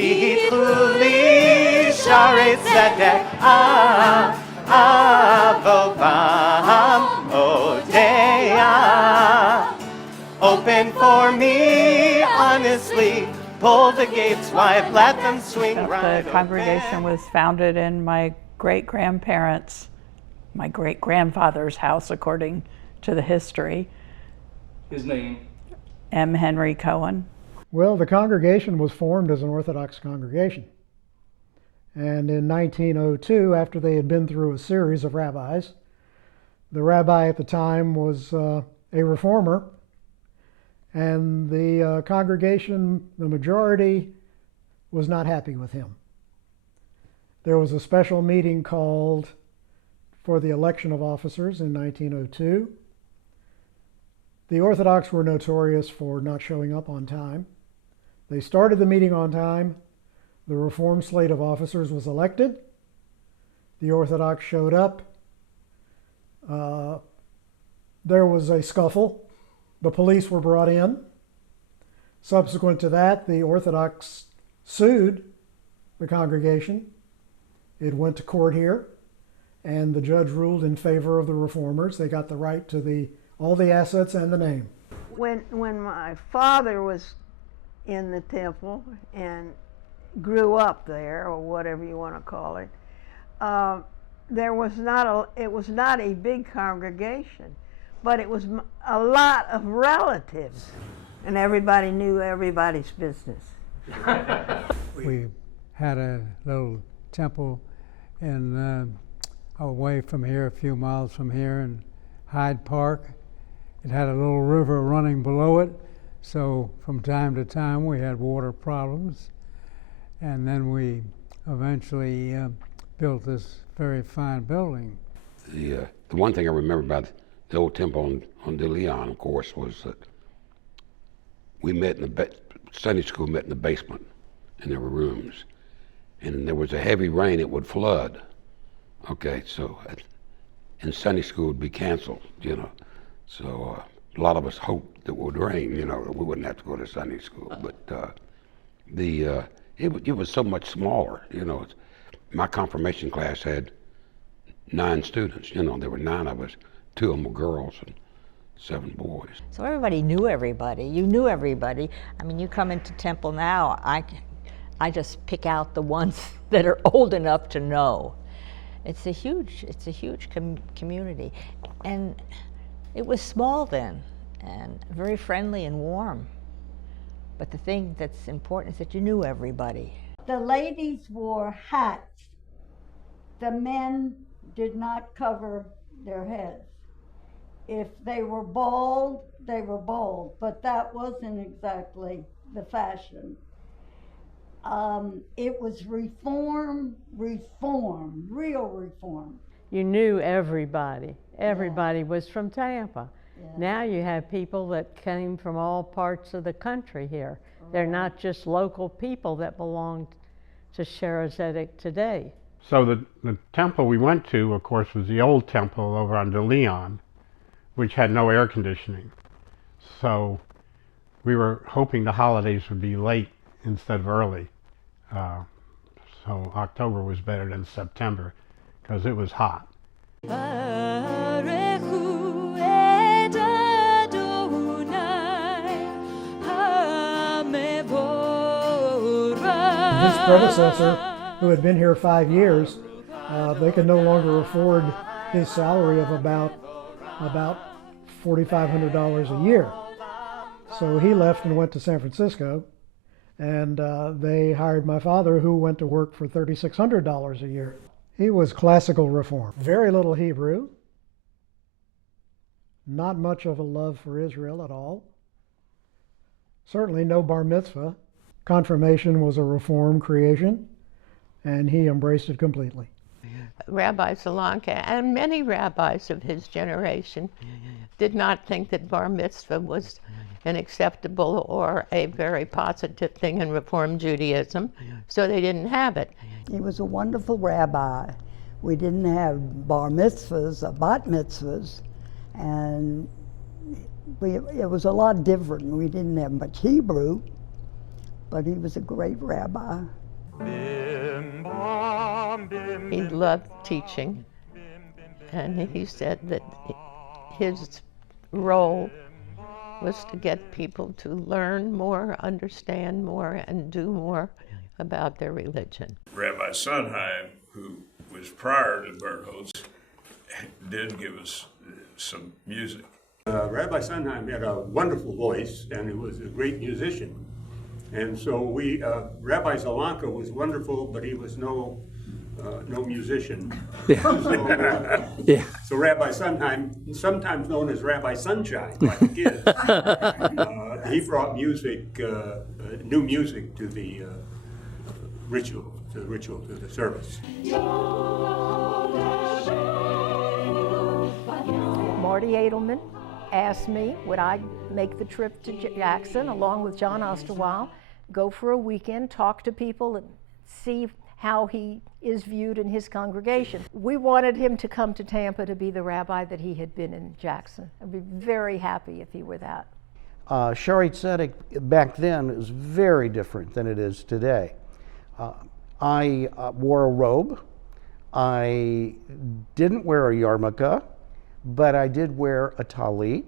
Congregation Schaarai Zedek, Avovam Odeah. Open for me, honestly. Pull the gates wide, let them swing right. The congregation was founded in my great-grandparents, my great-grandfather's house, according to the history. His name? M. Henry Cohen. Well, the congregation was formed as an Orthodox congregation. And in 1902, after they had been through a series of rabbis, the rabbi at the time was a reformer, and the congregation, the majority, was not happy with him. There was a special meeting called for the election of officers in 1902. The Orthodox were notorious for not showing up on time. They started the meeting on time. The Reformed slate of officers was elected. The Orthodox showed up. There was a scuffle. The police were brought in. Subsequent to that, the Orthodox sued the congregation. It went to court here, and the judge ruled in favor of the Reformers. They got the right to all the assets and the name. When my father was in the temple and grew up there, or whatever you want to call it, it was not a big congregation, but it was a lot of relatives, and everybody knew everybody's business. We had a little temple away from here, a few miles from here, in Hyde Park. It had a little river running below it, so from time to time we had water problems. And then we eventually built this very fine building. The one thing I remember about the old temple on De Leon, of course, was that we met in Sunday school met in the basement, and there were rooms. And there was a heavy rain, it would flood. Okay, so and Sunday school would be canceled, you know. So a lot of us hoped that it would rain, you know, that we wouldn't have to go to Sunday school. But it was so much smaller, you know. My confirmation class had 9 students, you know. There were 9 of us. 2 of them were girls and 7 boys. So everybody knew everybody. You knew everybody. I mean, you come into Temple now, I just pick out the ones that are old enough to know. It's a huge community. And it was small then, and very friendly and warm. But the thing that's important is that you knew everybody. The ladies wore hats. The men did not cover their heads. If they were bald, they were bald, but that wasn't exactly the fashion. It was reform, real reform. You knew everybody. Everybody was from Tampa. Yeah. Now you have people that came from all parts of the country here. They're not just local people that belonged to Schaarai Zedek today. So the temple we went to, of course, was the old temple over on De Leon, which had no air conditioning. So we were hoping the holidays would be late instead of early. So October was better than September because it was hot. This predecessor, who had been here 5 years, they could no longer afford his salary of about $4,500 a year. So he left and went to San Francisco, and they hired my father, who went to work for $3,600 a year. He was classical reform. Very little Hebrew, not much of a love for Israel at all. Certainly no bar mitzvah. Confirmation was a reform creation, and he embraced it completely. Rabbi Solanka and many rabbis of his generation did not think that bar mitzvah was an acceptable or a very positive thing in Reform Judaism, so they didn't have it. He was a wonderful rabbi. We didn't have bar mitzvahs or bat mitzvahs, and it was a lot different. We didn't have much Hebrew, but he was a great rabbi. He loved teaching, and he said that his role was to get people to learn more, understand more, and do more about their religion. Rabbi Sondheim, who was prior to Bernholtz, did give us some music. Rabbi Sondheim had a wonderful voice, and he was a great musician. And so Rabbi Zelanka was wonderful, but he was no musician. Yeah. So, Yeah. so Rabbi Sondheim, sometimes known as Rabbi Sunshine by the kids, he brought music, new music to the ritual, to the service. Marty Edelman asked me would I make the trip to Jackson along with John Osterwile, go for a weekend, talk to people, and see how he is viewed in his congregation. We wanted him to come to Tampa to be the rabbi that he had been in Jackson. I'd be very happy if he were that. Schaarai Zedek back then was very different than it is today. I wore a robe. I didn't wear a yarmulke, but I did wear a talit.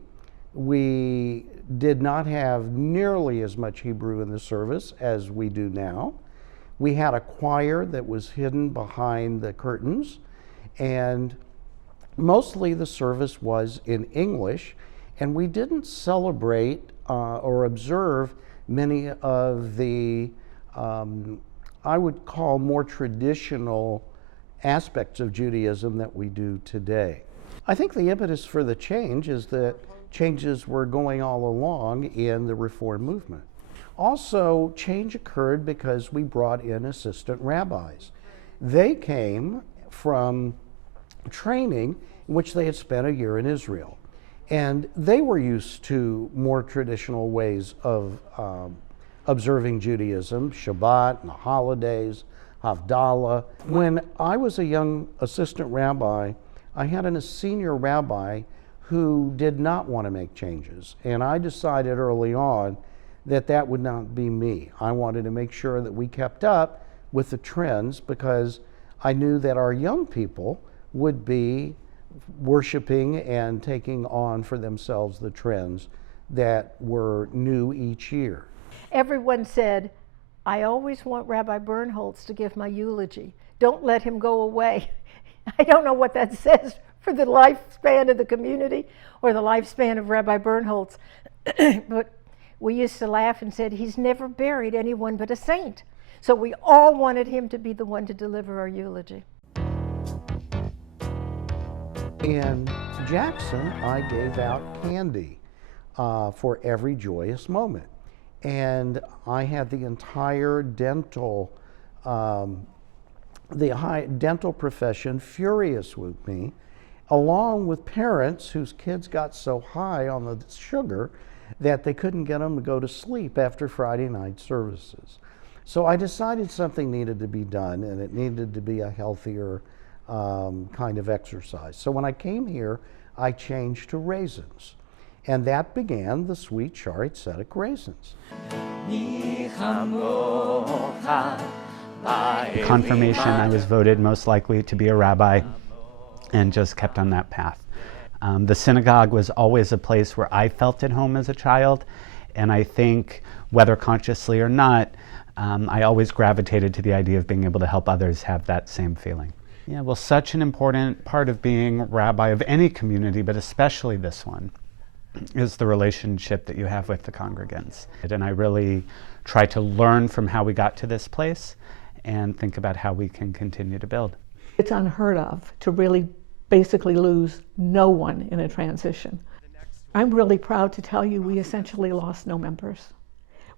We did not have nearly as much Hebrew in the service as we do now. We had a choir that was hidden behind the curtains, and mostly the service was in English, and we didn't celebrate or observe many of the, I would call, more traditional aspects of Judaism that we do today. I think the impetus for the change is that changes were going all along in the Reform movement. Also, change occurred because we brought in assistant rabbis. They came from training in which they had spent a year in Israel. And they were used to more traditional ways of observing Judaism, Shabbat and the holidays, Havdalah. When I was a young assistant rabbi, I had a senior rabbi who did not want to make changes. And I decided early on that that would not be me. I wanted to make sure that we kept up with the trends because I knew that our young people would be worshiping and taking on for themselves the trends that were new each year. Everyone said, I always want Rabbi Bernholtz to give my eulogy. Don't let him go away. I don't know what that says for the lifespan of the community or the lifespan of Rabbi Bernholtz, but we used to laugh and said, he's never buried anyone but a saint. So we all wanted him to be the one to deliver our eulogy. In Jackson, I gave out candy for every joyous moment. And I had the entire dental profession furious with me, along with parents whose kids got so high on the sugar that they couldn't get them to go to sleep after Friday night services. So I decided something needed to be done, and it needed to be a healthier kind of exercise. So when I came here, I changed to raisins. And that began the sweet Schaarai Zedek raisins. Confirmation, I was voted most likely to be a rabbi and just kept on that path. The synagogue was always a place where I felt at home as a child, and I think, whether consciously or not, I always gravitated to the idea of being able to help others have that same feeling. Yeah, well, such an important part of being rabbi of any community, but especially this one, is the relationship that you have with the congregants. And I really try to learn from how we got to this place and think about how we can continue to build. It's unheard of to really basically lose no one in a transition. I'm really proud to tell you we essentially lost no members,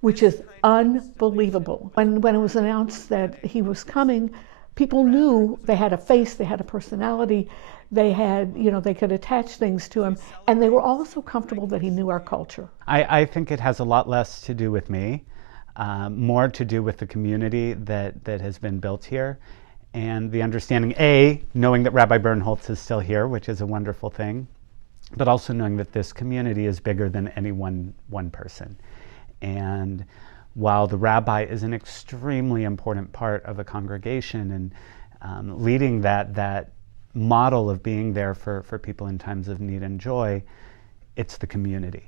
which is unbelievable. When it was announced that he was coming, people knew they had a face, they had a personality, they had, they could attach things to him, and they were also comfortable that he knew our culture. I think it has a lot less to do with me, more to do with the community that has been built here, and the understanding, knowing that Rabbi Bernholtz is still here, which is a wonderful thing, but also knowing that this community is bigger than any one person. And while the rabbi is an extremely important part of a congregation and leading that model of being there for people in times of need and joy, it's the community.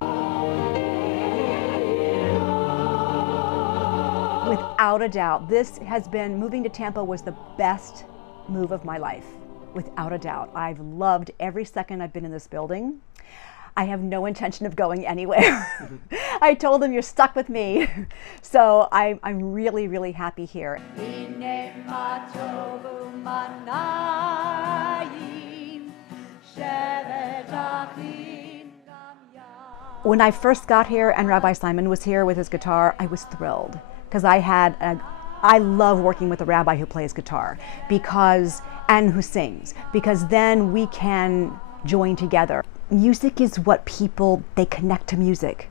Without a doubt, moving to Tampa was the best move of my life. Without a doubt. I've loved every second I've been in this building. I have no intention of going anywhere. I told them, you're stuck with me. So I'm really, really happy here. When I first got here and Rabbi Simon was here with his guitar, I was thrilled because I love working with a rabbi who plays guitar and who sings, because then we can join together. Music is what they connect to music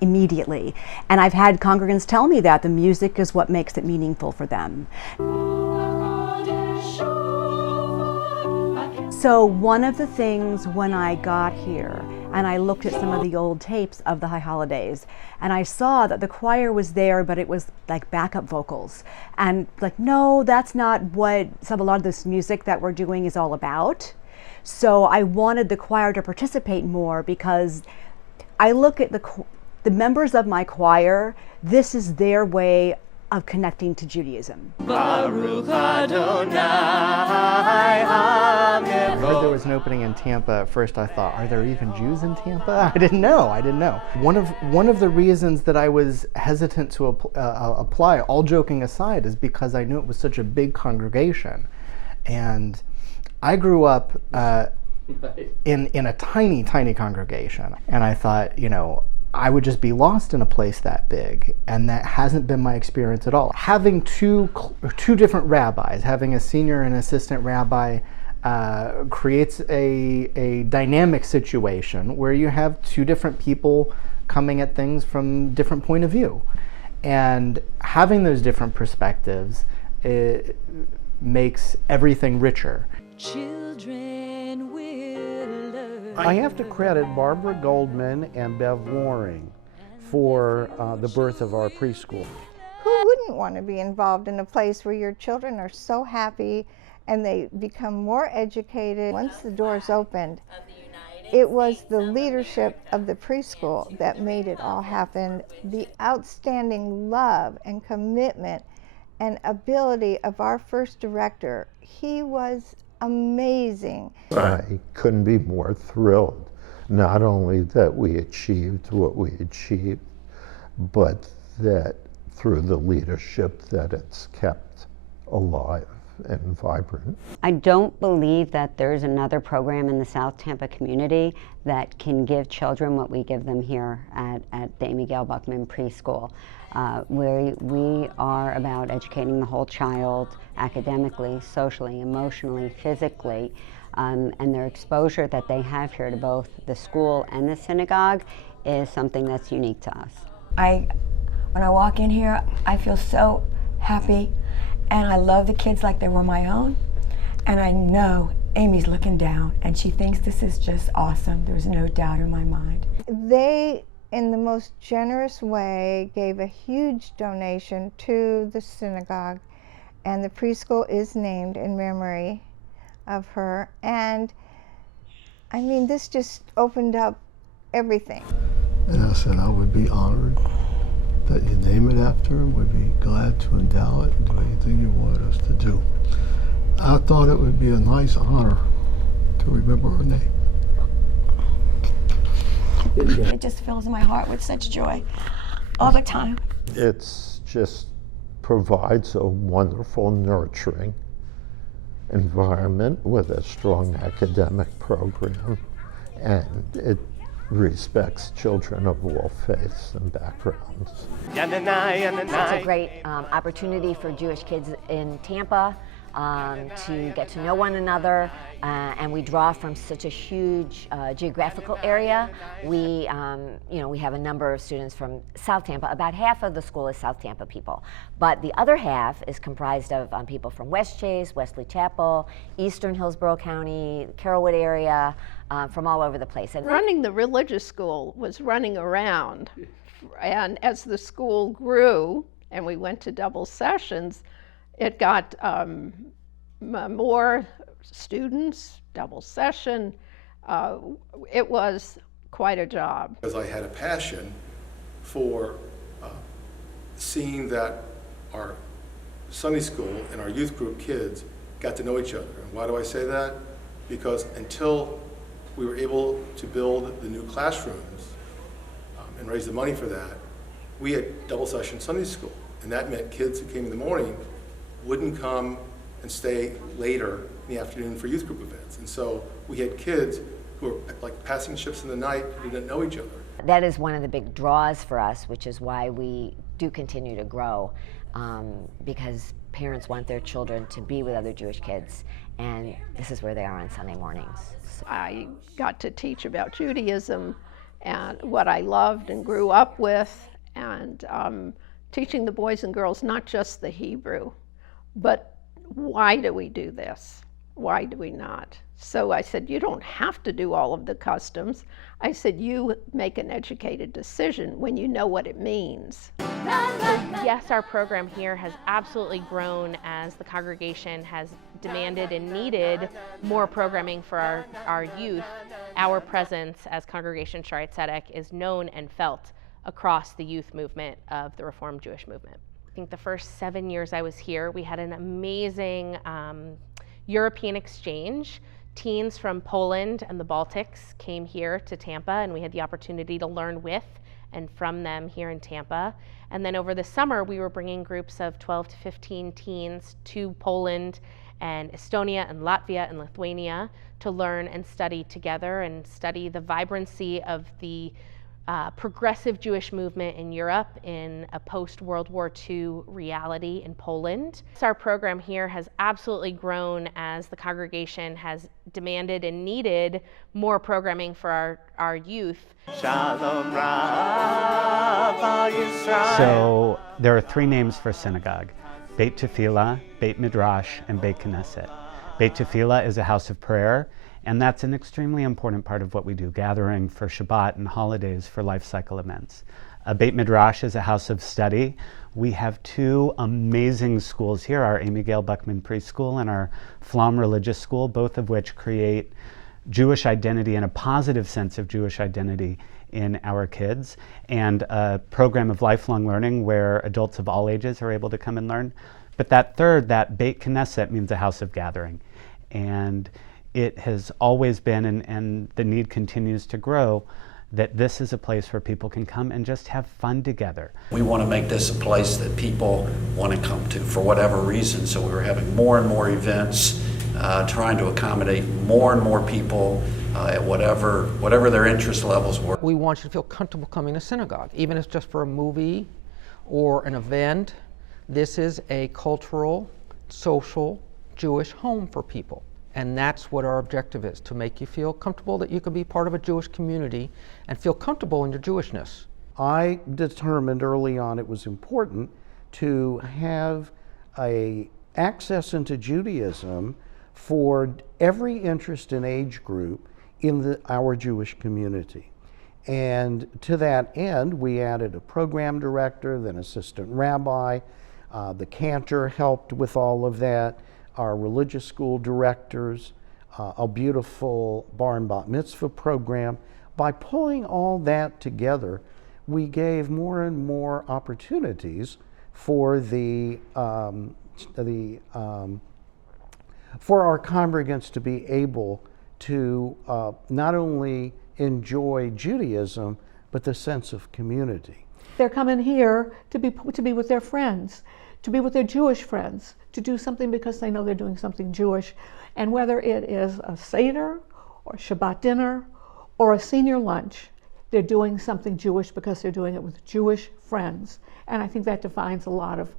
immediately. And I've had congregants tell me that the music is what makes it meaningful for them. So one of the things when I got here, and I looked at some of the old tapes of the High Holidays, and I saw that the choir was there, but it was like backup vocals. And like, no, that's not what a lot of this music that we're doing is all about. So I wanted the choir to participate more, because I look at the members of my choir, this is their way of connecting to Judaism. Baruch Adonai, I heard there was an opening in Tampa. At first I thought, are there even Jews in Tampa? I didn't know. One of the reasons that I was hesitant to apply, all joking aside, is because I knew it was such a big congregation. And I grew up in a tiny, tiny congregation. And I thought, I would just be lost in a place that big, and that hasn't been my experience at all. Having two different rabbis, having a senior and assistant rabbi, creates a dynamic situation where you have two different people coming at things from different point of view. And having those different perspectives, it makes everything richer. Children will learn. I have to credit Barbara Goldman and Bev Waring for the birth of our preschool. Who wouldn't want to be involved in a place where your children are so happy and they become more educated? Once the doors opened, it was the leadership of the preschool that made it all happen. The outstanding love and commitment and ability of our first director. He was amazing. I couldn't be more thrilled, not only that we achieved what we achieved, but that through the leadership that it's kept alive and vibrant. I don't believe that there's another program in the South Tampa community that can give children what we give them here at the Amy Gail Buckman Preschool, where we are about educating the whole child academically, socially, emotionally, physically, and their exposure that they have here to both the school and the synagogue is something that's unique to us. When I walk in here, I feel so happy, and I love the kids like they were my own, and I know Amy's looking down and she thinks this is just awesome. There's no doubt in my mind. They, in the most generous way, gave a huge donation to the synagogue, and the preschool is named in memory of her. And I mean, this just opened up everything. And I said I would be honored that you name it after her. We'd be glad to endow it and do anything you wanted us to do. I thought it would be a nice honor to remember her name. It just fills my heart with such joy all the time. It's just provides a wonderful, nurturing environment with a strong academic program, and it respects children of all faiths and backgrounds. It's a great opportunity for Jewish kids in Tampa to get to know one another, and we draw from such a huge geographical area. We have a number of students from South Tampa. About half of the school is South Tampa people, but the other half is comprised of people from West Chase, Wesley Chapel, Eastern Hillsborough County, Carrollwood area, from all over the place. And running the religious school was running around And as the school grew and we went to double sessions, it got more students, double session. It was quite a job. Because I had a passion for seeing that our Sunday school and our youth group kids got to know each other. And why do I say that? Because until we were able to build the new classrooms and raise the money for that, we had double session Sunday school. And that meant kids who came in the morning wouldn't come and stay later in the afternoon for youth group events. And so we had kids who were like passing shifts in the night who didn't know each other. That is one of the big draws for us, which is why we do continue to grow, because parents want their children to be with other Jewish kids, and this is where they are on Sunday mornings. I got to teach about Judaism and what I loved and grew up with, and teaching the boys and girls not just the Hebrew, but why do we do this? Why do we not? So I said, you don't have to do all of the customs. I said, you make an educated decision when you know what it means. Yes, our program here has absolutely grown as the congregation has demanded and needed more programming for our youth. Our presence as Congregation Schaarai Zedek is known and felt across the youth movement of the Reformed Jewish movement. I think the first 7 years I was here, we had an amazing European exchange. Teens from Poland and the Baltics came here to Tampa, and we had the opportunity to learn with and from them here in Tampa. And then over the summer, we were bringing groups of 12 to 15 teens to Poland and Estonia and Latvia and Lithuania to learn and study together and study the vibrancy of the progressive Jewish movement in Europe in a post-World War II reality in Poland. Our program here has absolutely grown as the congregation has demanded and needed more programming for our youth. Shalom Rav Al Yisrael. So there are three names for synagogue: Beit Tefillah, Beit Midrash, and Beit Knesset. Beit Tefillah is a house of prayer, and that's an extremely important part of what we do, gathering for Shabbat and holidays for life cycle events. Beit Midrash is a house of study. We have two amazing schools here, our Amy Gail Buckman Preschool and our Flom Religious School, both of which create Jewish identity and a positive sense of Jewish identity in our kids, and a program of lifelong learning where adults of all ages are able to come and learn. But that third, that Beit Knesset, means a house of gathering. And it has always been, and the need continues to grow, that this is a place where people can come and just have fun together. We want to make this a place that people want to come to for whatever reason, so we were having more and more events, trying to accommodate more and more people at whatever their interest levels were. We want you to feel comfortable coming to synagogue, even if it's just for a movie or an event. This is a cultural, social, Jewish home for people. And that's what our objective is, to make you feel comfortable that you can be part of a Jewish community and feel comfortable in your Jewishness. I determined early on it was important to have a access into Judaism for every interest and age group in our Jewish community. And to that end, we added a program director, then assistant rabbi. The cantor helped with all of that. Our religious school directors, a beautiful bar and bat mitzvah program. By pulling all that together, we gave more and more opportunities for for our congregants to be able to not only enjoy Judaism, but the sense of community. They're coming here to be with their friends, to be with their Jewish friends, to do something because they know they're doing something Jewish. And whether it is a Seder or Shabbat dinner or a senior lunch, they're doing something Jewish because they're doing it with Jewish friends. And I think that defines a lot of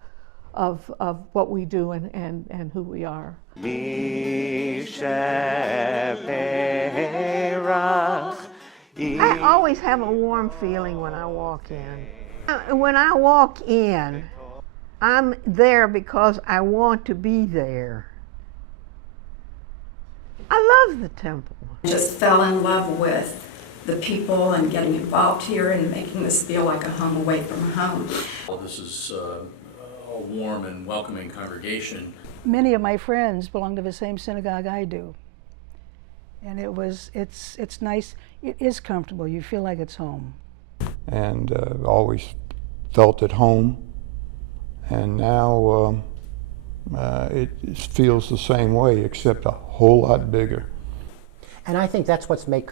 what we do and who we are. I always have a warm feeling when I walk in. When I walk in, I'm there because I want to be there. I love the temple. Just fell in love with the people and getting involved here and making this feel like a home away from a home. Well, this is a warm and welcoming congregation. Many of my friends belong to the same synagogue I do. And it's nice, it is comfortable, you feel like it's home. And always felt at home. And now it feels the same way, except a whole lot bigger. And I think that's what's make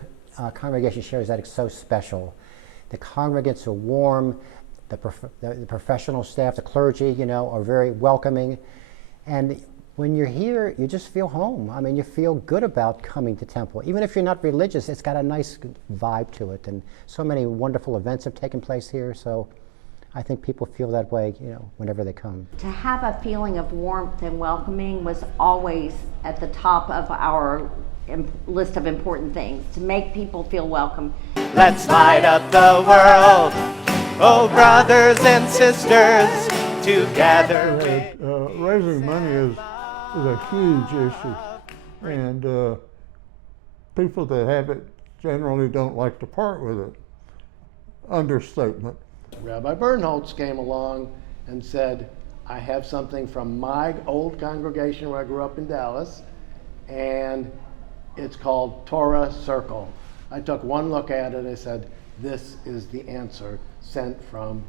Congregation Schaarai Zedek so special. The congregants are warm, the professional staff, the clergy, you know, are very welcoming. And when you're here, you just feel home. I mean, you feel good about coming to temple. Even if you're not religious, it's got a nice vibe to it. And so many wonderful events have taken place here, so I think people feel that way, you know, whenever they come. To have a feeling of warmth and welcoming was always at the top of our list of important things, to make people feel welcome. Let's light up the world, oh brothers and sisters, together. Raising money is a huge issue, and people that have it generally don't like to part with it. Understatement. Rabbi Bernholtz came along and said, I have something from my old congregation where I grew up in Dallas, and it's called Torah Circle. I took one look at it and I said, this is the answer sent from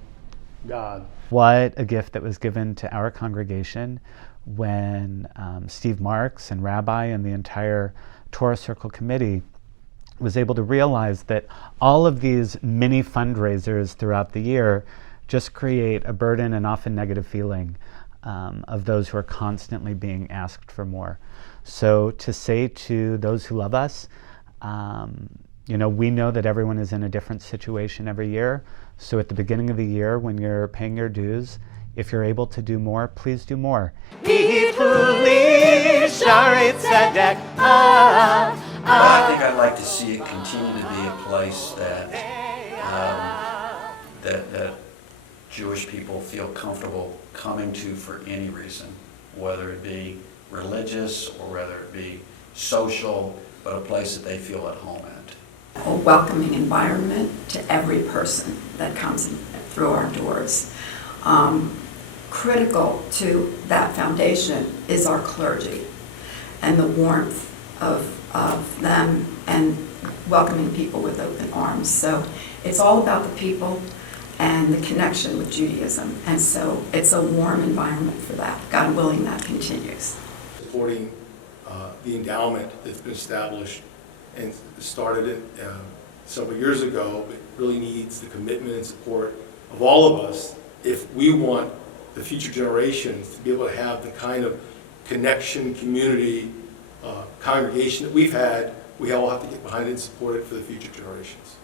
God. What a gift that was given to our congregation when Steve Marks and Rabbi and the entire Torah Circle committee was able to realize that all of these mini fundraisers throughout the year just create a burden and often negative feeling of those who are constantly being asked for more. So to say to those who love us, you know, we know that everyone is in a different situation every year. So at the beginning of the year, when you're paying your dues, if you're able to do more, please do more. Schaarai Zedek. I think I'd like to see it continue to be a place that that Jewish people feel comfortable coming to for any reason, whether it be religious or whether it be social, but a place that they feel at home at. A welcoming environment to every person that comes through our doors. Critical to that foundation is our clergy and the warmth of them and welcoming people with open arms. So it's all about the people and the connection with Judaism. And so it's a warm environment for that. God willing, that continues. Supporting the endowment that's been established and started several years ago, but really needs the commitment and support of all of us if we want the future generations to be able to have the kind of connection, community, congregation that we've had. We all have to get behind it and support it for the future generations.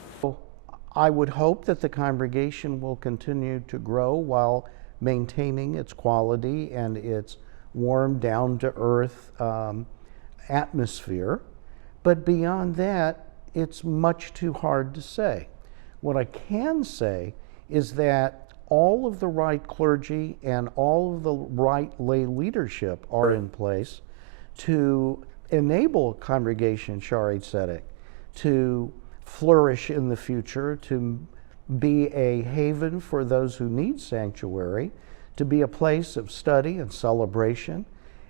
I would hope that the congregation will continue to grow while maintaining its quality and its warm, down-to-earth atmosphere. But beyond that, it's much too hard to say. What I can say is that all of the right clergy and all of the right lay leadership are in place to enable Congregation Schaarai Zedek to flourish in the future, to be a haven for those who need sanctuary, to be a place of study and celebration,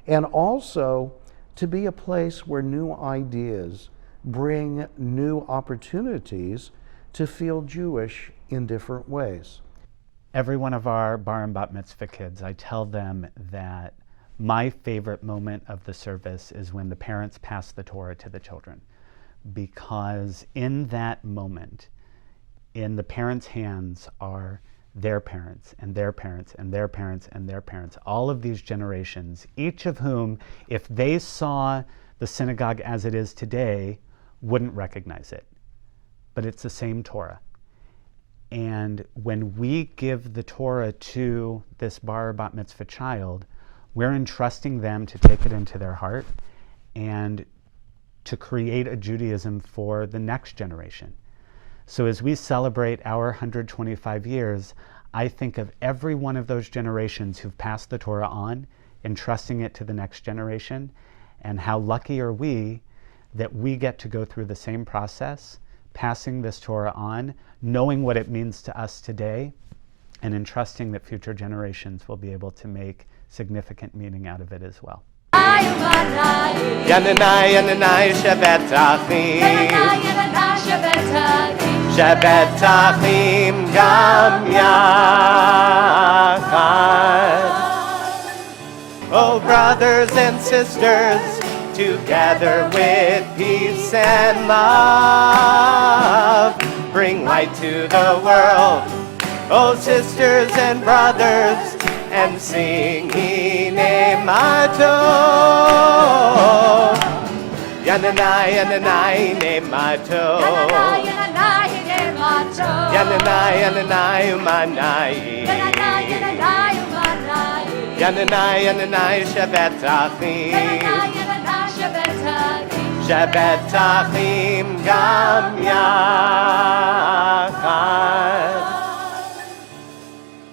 and also to be a place where new ideas bring new opportunities to feel Jewish in different ways. Every one of our bar and bat mitzvah kids, I tell them that my favorite moment of the service is when the parents pass the Torah to the children. Because in that moment, in the parents' hands are their parents and their parents and their parents and their parents, all of these generations, each of whom, if they saw the synagogue as it is today, wouldn't recognize it. But it's the same Torah. And when we give the Torah to this bar or bat mitzvah child, we're entrusting them to take it into their heart and to create a Judaism for the next generation. So as we celebrate our 125 years, I think of every one of those generations who've passed the Torah on, entrusting it to the next generation, and how lucky are we that we get to go through the same process, passing this Torah on, knowing what it means to us today, and entrusting that future generations will be able to make significant meaning out of it as well. Yananai, Yananai, Shabbat Achim. Shabbat Achim Gam Yachad. Oh, brothers and sisters, together with peace and love, bring light to the world. Oh, sisters and brothers, and sing Hine Matov. Yananai, Yananai, Hine Matov. Yananai, Yananai, Umanai. Yananai, Yananai, Shabbat Achim. Shabbat Achim Gam Yachad.